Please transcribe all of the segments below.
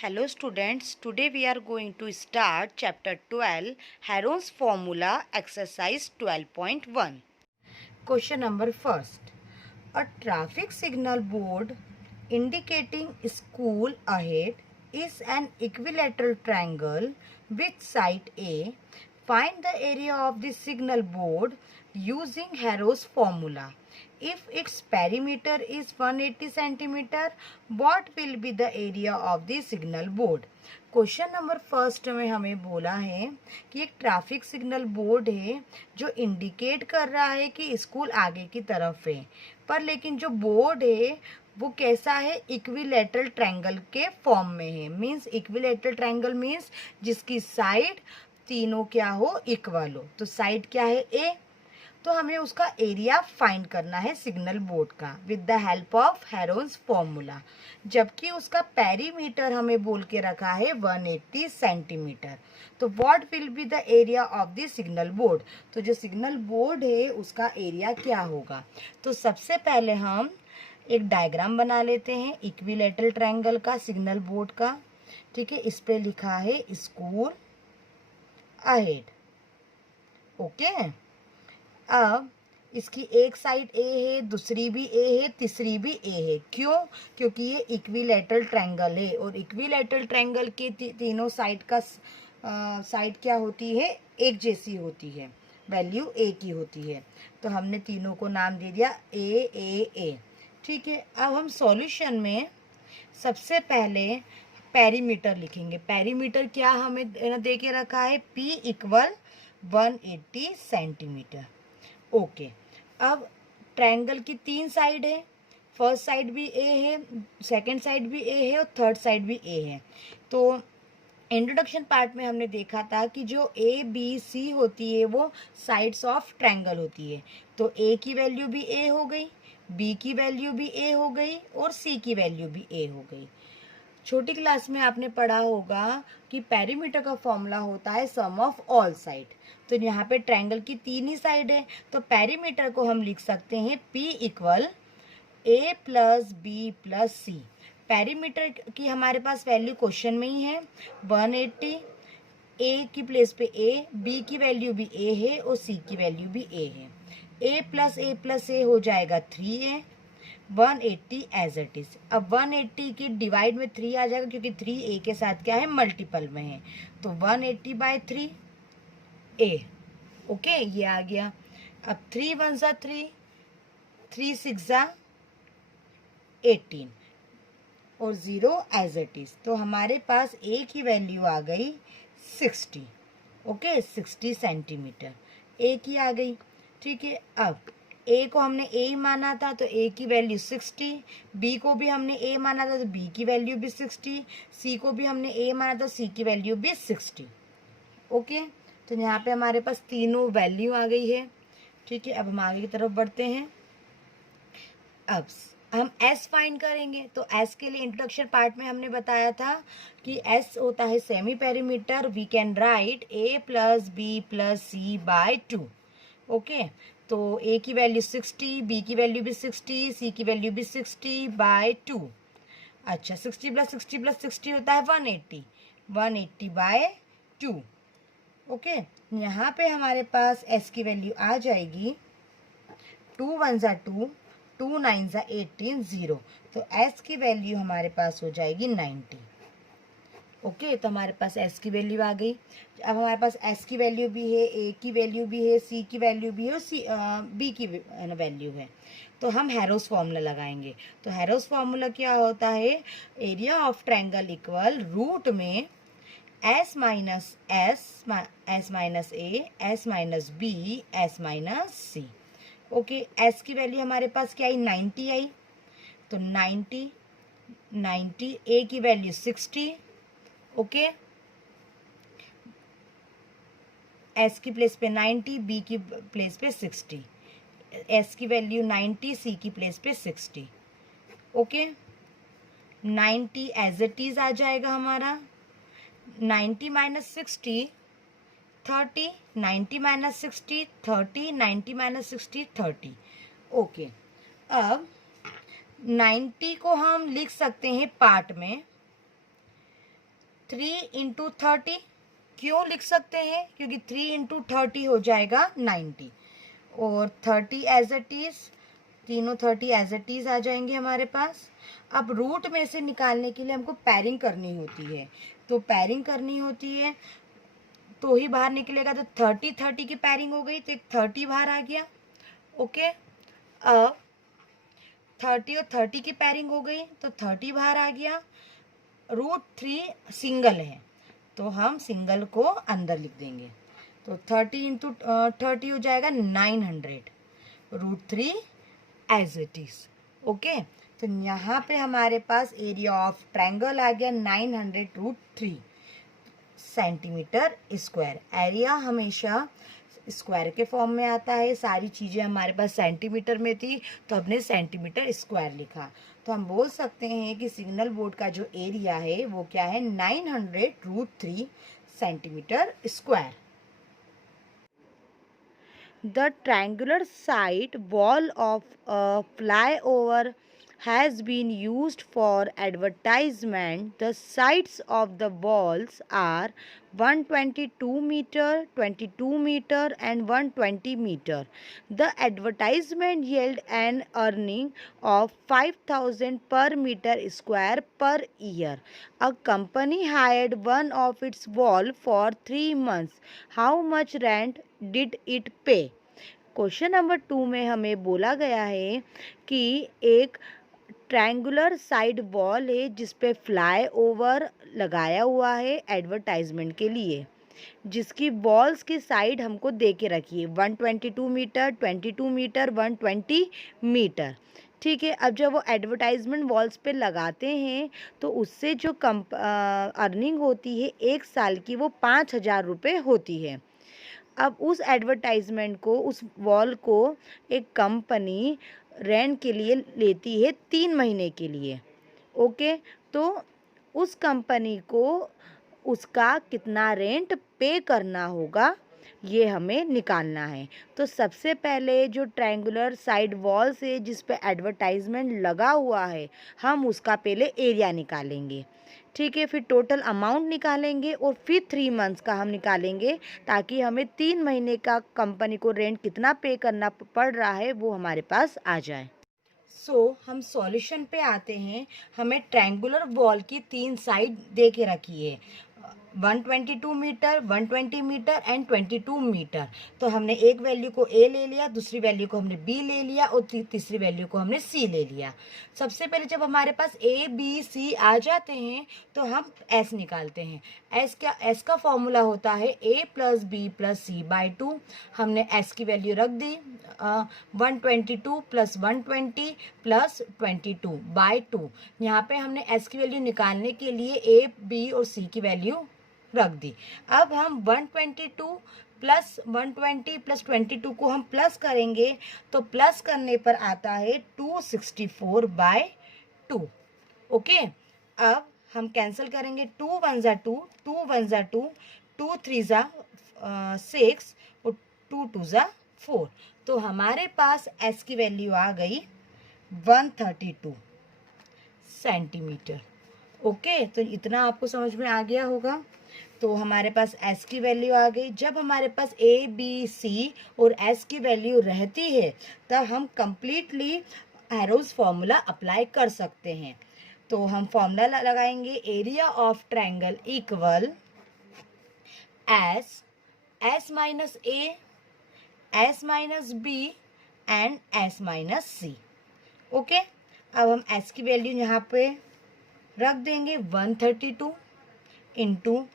Hello students, today we are going to start chapter 12 Heron's formula exercise 12.1. Question number first. A traffic signal board indicating school ahead is an equilateral triangle with side A. Find the area of the signal board using Heron's formula. If its perimeter is 180 centimeter, what will be the area of the signal board? Question number first में हमें बोला है कि एक traffic signal board है जो indicate कर रहा है कि स्कूल आगे की तरफ है, पर लेकिन जो बोर्ड है वो कैसा है, इक्विलेटरल ट्रायंगल के फॉर्म में है। मींस इक्विलेटरल ट्रायंगल मींस जिसकी साइड तीनों क्या हो, इक्वल हो। तो साइड क्या है, ए। तो हमें उसका एरिया फाइंड करना है सिग्नल बोर्ड का with the help of Heron's formula, जबकि उसका पेरीमीटर हमें बोल के रखा है 180 सेंटीमीटर। तो what will be the area of the signal board? तो जो सिग्नल बोर्ड है उसका एरिया क्या होगा? तो सबसे पहले हम एक डायग्राम बना लेते हैं इक्विलेटरल ट्रायंगल का, सिग्नल बोर्ड का। ठीक है, इस पे लिखा है स्कूल अहेड। ओके, अब इसकी एक साइड ए है, दूसरी भी ए है, तीसरी भी ए है। क्यों? क्योंकि ये इक्विलेटरल ट्रायंगल है और इक्विलेटरल ट्रायंगल के तीनों साइड का साइड क्या होती है, एक जैसी होती है, वैल्यू ए की होती है। तो हमने तीनों को नाम दे दिया ए ए ए। ठीक है, अब हम सॉल्यूशन में सबसे पहले पेरीमीटर लिखेंगे। पेरीमीटर क्या हमें दे के रखा है, पी इक्वल 180 सेंटीमीटर। ओके, अब ट्रायंगल की तीन साइड है, फर्स्ट साइड भी ए है, सेकंड साइड भी ए है और थर्ड साइड भी ए है। तो इंट्रोडक्शन पार्ट में हमने देखा था कि जो ए बी सी होती है वो साइड्स ऑफ ट्रायंगल होती है। तो ए की वैल्यू भी ए हो गई, बी की वैल्यू भी ए हो गई और सी की वैल्यू भी ए हो गई। छोटी क्लास में आपने पढ़ा होगा कि पेरीमीटर का फॉर्मूला होता है सम ऑफ ऑल साइड। तो यहाँ पे ट्रायंगल की तीन ही साइड है, तो पेरीमीटर को हम लिख सकते हैं P इक्वल ए प्लस बी प्लस सी। पेरीमीटर की हमारे पास वैल्यू क्वेश्चन में ही है 180। ए की प्लेस पे ए, बी की वैल्यू भी ए है और सी की वैल्यू भी ए है। ए प्लस ए हो जाएगा 3a, 180 एज इट इज। अब 180 की डिवाइड में 3 आ जाएगा क्योंकि 3 ए के साथ क्या है, मल्टीपल में है। तो 180/3 ए। ओके, ये आ गया। अब 3 1 सा 3, 3 6 सा 18 और 0 एज इट इज। तो हमारे पास ए की वैल्यू आ गई 60। ओके, 60 सेंटीमीटर ए की आ गई। ठीक है, अब ए को हमने ए माना था तो ए की वैल्यू 60, बी को भी हमने ए माना था तो बी की वैल्यू भी 60, सी को भी हमने ए माना था सी की वैल्यू भी 60। ओके, तो यहाँ पे हमारे पास तीनों वैल्यू आ गई है। ठीक है, अब हम आगे की तरफ बढ़ते हैं। अब हम S फाइंड करेंगे। तो S के लिए इंट्रोडक्शन पार्ट में हमने बताया था कि S होता है semi perimeter. We can write A plus B plus C by 2। Okay, तो A की वैल्यू 60, B की वैल्यू भी 60, C की वैल्यू भी 60/2। अच्छा, 60 प्लस 60 प्लस 60 होता है 180, 180/2। ओके, यहाँ पे हमारे पास S की वैल्यू आ जाएगी 2 1 सा 2, 2 9 सा 18, 0। तो S की वैल्यू हमारे पास हो जाएगी 90। ओके, तो हमारे पास S की वैल्यू आ गई। अब हमारे पास S की वैल्यू भी है, A की वैल्यू भी है, C की वैल्यू भी है और B की वैल्यू है। तो हम हैरोस फार्मूला लगाएंगे। तो हैरोस फार्मूला क्या होता है, area of triangle equal root में S minus A, S minus B, S minus C। Okay, S की वैल्यू हमारे पास क्या आई, 90 आई। तो 90 A की वैल्यू 60। ओके, S की प्लेस पे 90, B की प्लेस पे 60। S की वैल्यू 90, C की प्लेस पे 60। ओके, 90 एज इट इज आ जाएगा हमारा। 90 माइनस 60 30, 90 माइनस 60 30, 90 माइनस 60 30। ओके, अब 90 को हम लिख सकते हैं पार्ट में 3 इंटू 30 क्यों लिख सकते हैं, क्योंकि 3 इंटू 30 हो जाएगा 90, और 30 एज इट इज, तीनों 30 एज इट इज आ जाएंगे हमारे पास। अब रूट में से निकालने के लिए हमको पैरिंग करनी होती है, तो पैरिंग करनी होती है तो ही बाहर निकलेगा। तो 30 की पैरिंग हो गई तो एक 30 बाहर आ गया। ओके, अब 30 और 30 की पैरिंग हो गई तो 30 बाहर आ गया। √3 सिंगल है तो हम सिंगल को अंदर लिख देंगे, तो 30 इंटू 30 हो जाएगा 900, √3 एज इट इज। ओके, तो यहाँ पे हमारे पास एरिया ऑफ ट्रायंगल आ गया 900√3 सेंटीमीटर स्क्वायर। एरिया हमेशा स्क्वायर के फॉर्म में आता है, सारी चीज़ें हमारे पास सेंटीमीटर में थी तो हमने सेंटीमीटर स्क्वायर लिखा। तो हम बोल सकते हैं कि सिग्नल बोर्ड का जो एरिया है वो क्या है, 900√3 centimetre square. The triangular side wall of a flyover has been used for advertisement. The sides of the walls are 122 meter, 22 meter and 120 meter. The advertisement yield an earning of 5,000 per meter square per year. A company hired one of its wall for 3 months. How much rent did it pay? Question number 2 में हमें बोला गया है कि एक triangular side wall है जिस पे फ्लाई ओवर लगाया हुआ है एडवर्टाइजमेंट के लिए, जिसकी वॉल्स की साइड हमको दे के रखी है 122 मीटर, 22 मीटर, 120 मीटर। ठीक है, अब जब वो एडवर्टाइजमेंट वॉल्स पे लगाते हैं तो उससे जो अर्निंग होती है 1 साल की वो 5,000 रुपये होती है। अब उस एडवर्टाइजमेंट को, उस वॉल को एक कंपनी रेंट के लिए लेती है 3 महीने के लिए। ओके, तो उस कंपनी को उसका कितना रेंट पे करना होगा ये हमें निकालना है। तो सबसे पहले जो ट्रायंगुलर साइड वॉल से जिस पे एडवर्टाइजमेंट लगा हुआ है हम उसका पहले एरिया निकालेंगे। ठीक है, फिर टोटल अमाउंट निकालेंगे और फिर 3 मंथ्स का हम निकालेंगे ताकि हमें 3 महीने का कंपनी को रेंट कितना पे करना पड़ रहा है वो हमारे पास आ जाए। हम सॉल्यूशन पे आते हैं। हमें ट्रायंगुलर वॉल की 3 साइड दे के रखी है, 122 मीटर, 120 मीटर एंड 22 मीटर। तो हमने एक वैल्यू को ए ले लिया, दूसरी वैल्यू को हमने बी ले लिया और तीसरी वैल्यू को हमने सी ले लिया। सबसे पहले जब हमारे पास ए बी सी आ जाते हैं तो हम एस निकालते हैं। एस का फॉर्मूला होता है A plus B plus C by 2। हमने एस की वैल्यू रख दी 122 प्लस 120 प्लस 22 बाई 2। यहाँ पे हमने एस की वैल्यू निकालने के लिए ए बी और सी की वैल्यू रख दी। अब हम 122 प्लस 120 प्लस 22 को हम प्लस करेंगे तो प्लस करने पर आता है 264 बाय 2। ओके, अब हम कैंसिल करेंगे, 2 1 ज़ा 2, 2 1 ज़ा 2, 2 3 ज़ा 6 और 2 2 ज़ा 4। तो हमारे पास एस की वैल्यू आ गई 132 सेंटीमीटर। ओके, तो इतना आपको समझ में आ गया होगा। तो हमारे पास एस की वैल्यू आ गई। जब हमारे पास ए बी सी और एस की वैल्यू रहती है तब हम कंप्लीटली हैरोज फॉर्मूला अप्लाई कर सकते हैं। तो हम फॉर्मूला लगाएंगे, area of triangle equal S minus A, S minus B and S minus C. Okay, अब हम एस की वैल्यू यहाँ पे रख देंगे 132 इंटू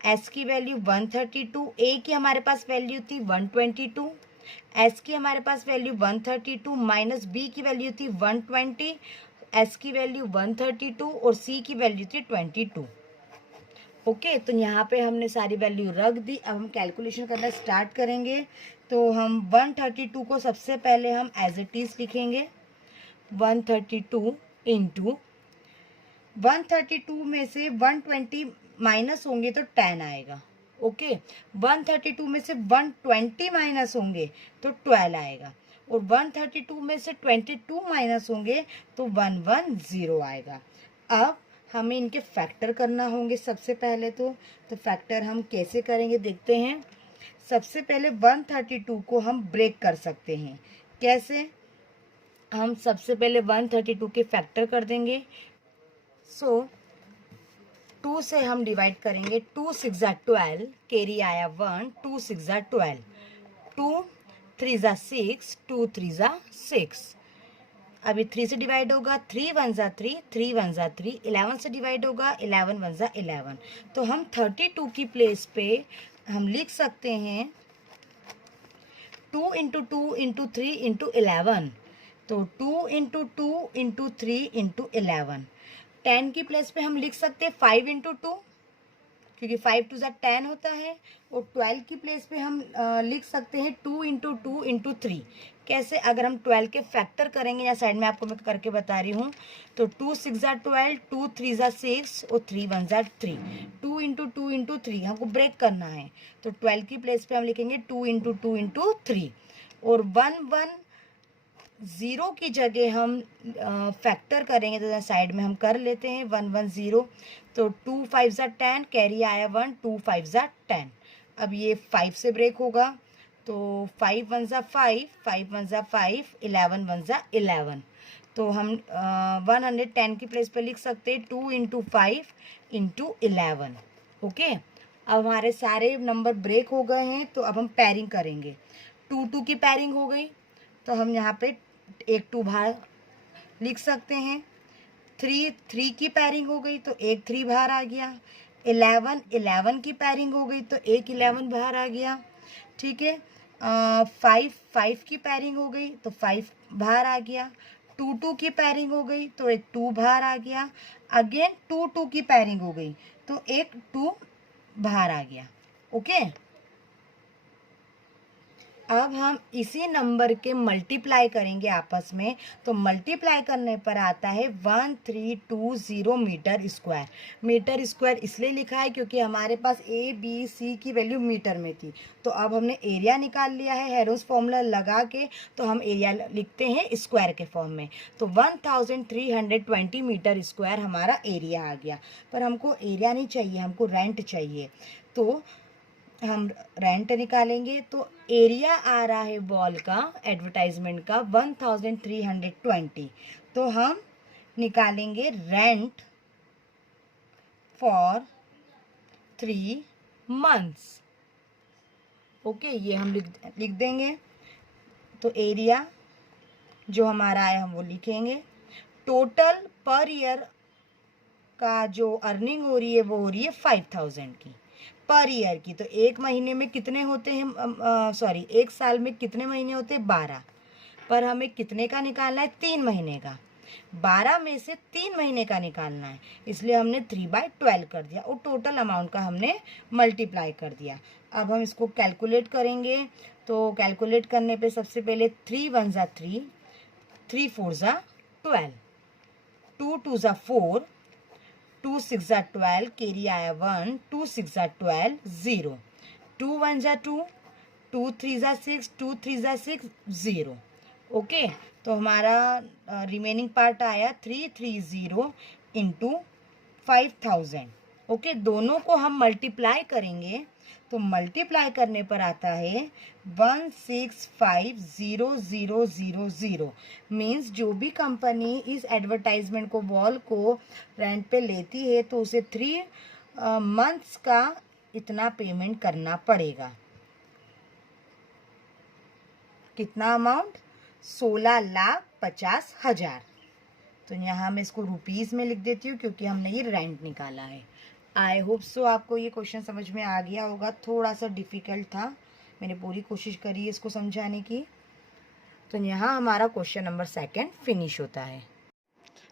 एस की वैल्यू 132, ए की हमारे पास वैल्यू थी 122, एस की हमारे पास वैल्यू 132 माइनस बी की वैल्यू थी 120, एस की वैल्यू 132 और सी की वैल्यू थी 22। ओके, तो यहाँ पे हमने सारी वैल्यू रख दी। अब हम कैलकुलेशन करना स्टार्ट करेंगे। तो हम 132 को सबसे पहले हम एज इट इज लिखेंगे, 132 इंटू 132 में से 120 माइनस होंगे तो 10 आएगा। ओके, 132 में से 120 माइनस होंगे तो 12 आएगा और 132 में से 22 माइनस होंगे तो 110 आएगा। अब हमें इनके फैक्टर करना होंगे सबसे पहले। तो फैक्टर हम कैसे करेंगे देखते हैं। सबसे पहले 132 को हम ब्रेक कर सकते हैं। कैसे? हम सबसे पहले 132 के फैक्टर कर देंगे। सो 2 से हम डिवाइड करेंगे। 2 6 12, कैरी आया 1, 2 6 12, 2 3 6, 2 3 6। अभी 3 से डिवाइड होगा, 3 1 3, 3 1 3। 11 से डिवाइड होगा, 11 1 11। तो हम 32 की प्लेस पे हम लिख सकते हैं 2 इंटू 2 इंटू 3 इंटू 11। तो 2 इंटू 2 इंटू 3 इंटू 11। 10 की प्लेस पे हम लिख सकते हैं 5 इंटू 2, क्योंकि 5 2 10 होता है। और 12 की प्लेस पे हम लिख सकते हैं 2 इंटू 2 इंटू 3। कैसे? अगर हम 12 के फैक्टर करेंगे, या साइड में आपको मैं करके बता रही हूँ, तो 2 6 12, 2 3 6 और 3 1 3। 2 इंटू 2 इंटू 3 हमको ब्रेक करना है। तो 12 की प्लेस पे हम लिखेंगे 2 इंटू 2 इंटू 3। और 1 1 0 की जगह हम फैक्टर करेंगे, तो साइड में हम कर लेते हैं 1 1 0। तो 2 5 10, कैरी आया 1, 2 5 10। अब ये 5 से ब्रेक होगा, तो 5 1 5, 5 1 5, 11 1 11। तो हम 110 की प्लेस पे लिख सकते हैं 2 इंटू 5 इंटू 11। ओके, अब हमारे सारे नंबर ब्रेक हो गए हैं। तो अब हम पैरिंग करेंगे। 2 2 की पैरिंग हो गई, तो हम यहाँ पे एक 2 बाहर लिख सकते हैं। 3 3 की पैरिंग हो गई, तो एक 3 बाहर आ गया। 11 11 की पैरिंग हो गई, तो एक 11 बाहर आ गया। ठीक है। 5 5 की पैरिंग हो गई, तो 5 बाहर आ गया। 2 2 की पैरिंग हो गई, तो एक 2 बाहर आ गया। अगेन 2 2 की पैरिंग हो गई, तो एक 2 बाहर आ गया। ओके, अब हम इसी नंबर के मल्टीप्लाई करेंगे आपस में। तो मल्टीप्लाई करने पर आता है 1320 मीटर स्क्वायर। मीटर स्क्वायर इसलिए लिखा है क्योंकि हमारे पास ए बी सी की वैल्यू मीटर में थी। तो अब हमने एरिया निकाल लिया है हेरोस फॉर्मूला लगा के, तो हम एरिया लिखते हैं स्क्वायर के फॉर्म में। तो 1320 मीटर स्क्वायर हमारा एरिया आ गया। पर हमको एरिया नहीं चाहिए, हमको रेंट चाहिए। तो हम रेंट निकालेंगे। तो एरिया आ रहा है वॉल का, एडवर्टाइजमेंट का 1320। तो हम निकालेंगे रेंट फॉर 3 months। ओके, ये हम लिख देंगे। तो एरिया जो हमारा है हम वो लिखेंगे। टोटल पर ईयर का जो अर्निंग हो रही है वो हो रही है 5000 की पर ईयर की। तो एक महीने में कितने होते हैं, सॉरी, एक साल में कितने महीने होते हैं? 12। पर हमें कितने का निकालना है? 3 महीने का। 12 में से 3 महीने का निकालना है, इसलिए हमने 3/12 कर दिया और टोटल अमाउंट का हमने मल्टीप्लाई कर दिया। अब हम इसको कैलकुलेट करेंगे। तो कैलकुलेट करने पे सबसे पहले 3 1 3, 3 4 12, 2 2 4, 2 6 12, कैरी आया 1, 2 6 12 0, 2 1 2, 2 3 6, 2 3 6 0। ओके, तो हमारा रिमेनिंग पार्ट आया 330 इंटू 5000। ओके, दोनों को हम मल्टीप्लाई करेंगे। तो मल्टीप्लाई करने पर आता है 165000। मीन्स जो भी कंपनी इस एडवर्टाइजमेंट को, वॉल को रेंट पे लेती है, तो उसे 3 months का इतना पेमेंट करना पड़ेगा। कितना अमाउंट? 16,50,000। तो यहाँ मैं इसको रुपीज़ में लिख देती हूँ क्योंकि हमने ये रेंट निकाला है। आई होप सो आपको ये क्वेश्चन समझ में आ गया होगा। थोड़ा सा डिफ़िकल्ट था, मैंने पूरी कोशिश करी है इसको समझाने की। तो यहाँ हमारा क्वेश्चन नंबर 2 फिनिश होता है।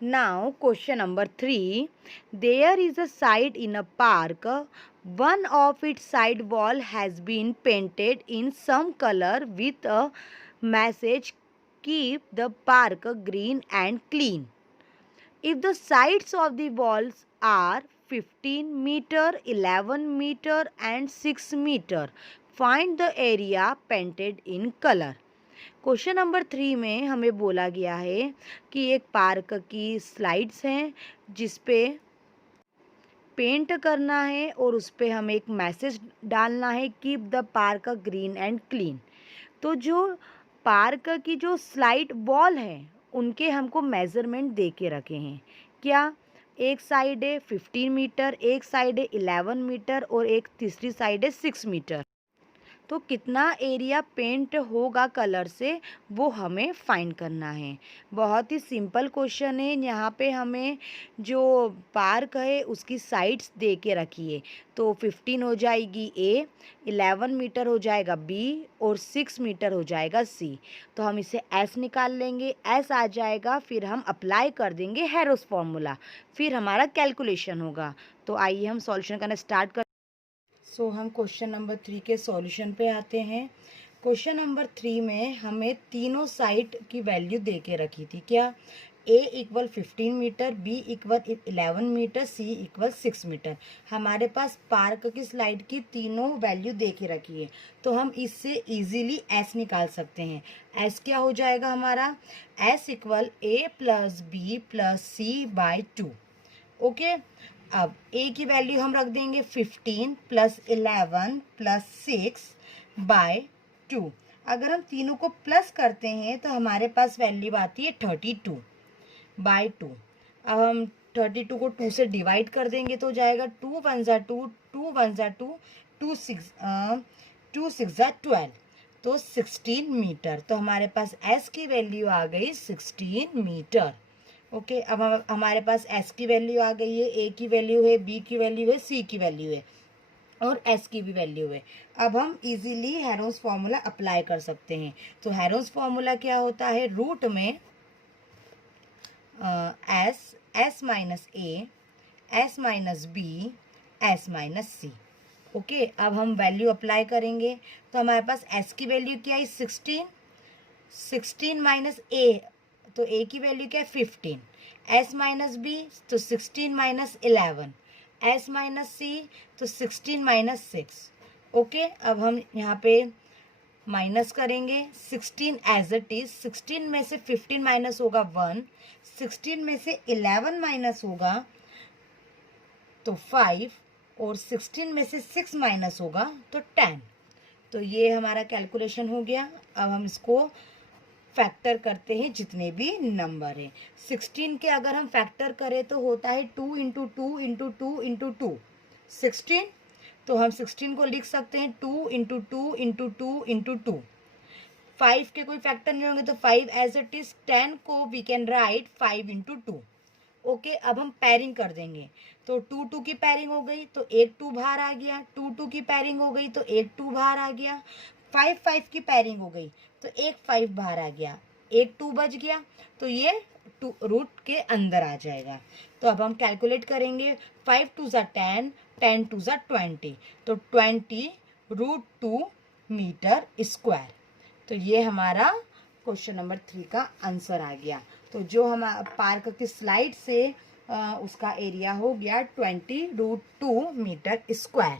Now question number 3. There is a site in a park. One of its side wall has been painted in some color with a message, keep the park green and clean. If the sides of the walls are 15 meter, 11 meter and 6 meter, find the area painted in color. Question number 3 में हमें बोला गया है कि एक park की slides हैं जिस पे पेंट करना है और उस पर हमें एक मैसेज डालना है, keep the park green and clean. तो जो पार्क की जो स्लाइड वॉल है उनके हमको मेज़रमेंट दे के रखे हैं। क्या? एक साइड है 15 मीटर, एक साइड है 11 मीटर और एक तीसरी साइड है 6 मीटर। तो कितना एरिया पेंट होगा कलर से वो हमें फाइंड करना है। बहुत ही सिंपल क्वेश्चन है। यहाँ पे हमें जो पार्क है उसकी साइड्स दे के रखिए। तो 15 हो जाएगी ए, 11 मीटर हो जाएगा बी और 6 मीटर हो जाएगा सी। तो हम इसे एस निकाल लेंगे, एस आ जाएगा, फिर हम अप्लाई कर देंगे हैरोस फॉर्मूला, फिर हमारा कैलकुलेशन होगा। तो आइए हम सॉल्यूशन करना स्टार्ट कर। हम क्वेश्चन नंबर 3 के सॉल्यूशन पे आते हैं। क्वेश्चन नंबर 3 में हमें तीनों साइड की वैल्यू दे के रखी थी। क्या? A equal 15 metre, B equal 11 metre, C equal 6 metre. हमारे पास पार्क की स्लाइड की तीनों वैल्यू दे के रखी है, तो हम इससे इजीली एस निकाल सकते हैं। एस क्या हो जाएगा हमारा? S equal A plus B plus C by 2। Okay, अब ए की वैल्यू हम रख देंगे 15 प्लस 11 प्लस 6 बाय 2। अगर हम तीनों को प्लस करते हैं तो हमारे पास वैल्यू आती है 32 बाय 2। अब हम 32 को 2 से डिवाइड कर देंगे तो हो जाएगा 2 1 जा 2, 2 1 जा 2, 2 6 जा 12, तो 16 मीटर। तो हमारे पास एस की वैल्यू आ गई 16 मीटर। ओके, अब हमारे पास एस की वैल्यू आ गई है, ए की वैल्यू है, बी की वैल्यू है, सी की वैल्यू है और एस की भी वैल्यू है। अब हम इजीली हैरोन्स फॉर्मूला अप्लाई कर सकते हैं। तो हैरोन्स फॉर्मूला क्या होता है? रूट में S minus A, S minus B, S minus C. Okay, अब हम वैल्यू अप्लाई करेंगे तो हमारे पास एस की वैल्यू क्या है? 16 माइनस ए, तो ए की वैल्यू क्या है? 15। एस माइनस बी तो 16 माइनस 11, एस माइनस सी तो 16 माइनस 6। ओके, अब हम यहाँ पे माइनस करेंगे 16 एज इट इज। 16 में से 15 माइनस होगा 1, 16 में से 11 माइनस होगा तो 5 और 16 में से 6 माइनस होगा तो 10। तो ये हमारा कैलकुलेशन हो गया। अब हम इसको फैक्टर करते हैं जितने भी नंबर हैं। 16 के अगर हम फैक्टर करें तो होता है 2 इंटू 2 इंटू 2 इंटू 2 16। तो हम 16 को लिख सकते हैं 2 इंटू 2 इंटू 2 इंटू 2। 5 के कोई फैक्टर नहीं होंगे तो 5 एज इट इज। 10 को we can write 5 into 2। Okay, अब हम पैरिंग कर देंगे तो 2 2 की पैरिंग हो गई तो एक 2 बाहर आ गया, 2 2 की पैरिंग हो गई तो एक 2 बाहर आ गया, 5 5 की पैरिंग हो गई तो एक 5 बाहर आ गया, एक 2 बच गया तो ये रूट के अंदर आ जाएगा। तो अब हम कैलकुलेट करेंगे 5 2 ज़ा 10, 10 2 ज़ा 20, तो 20 √2 मीटर स्क्वायर। तो ये हमारा क्वेश्चन नंबर 3 का आंसर आ गया। तो जो हम पार्क की स्लाइड से उसका एरिया हो गया 20 √2 मीटर स्क्वायर।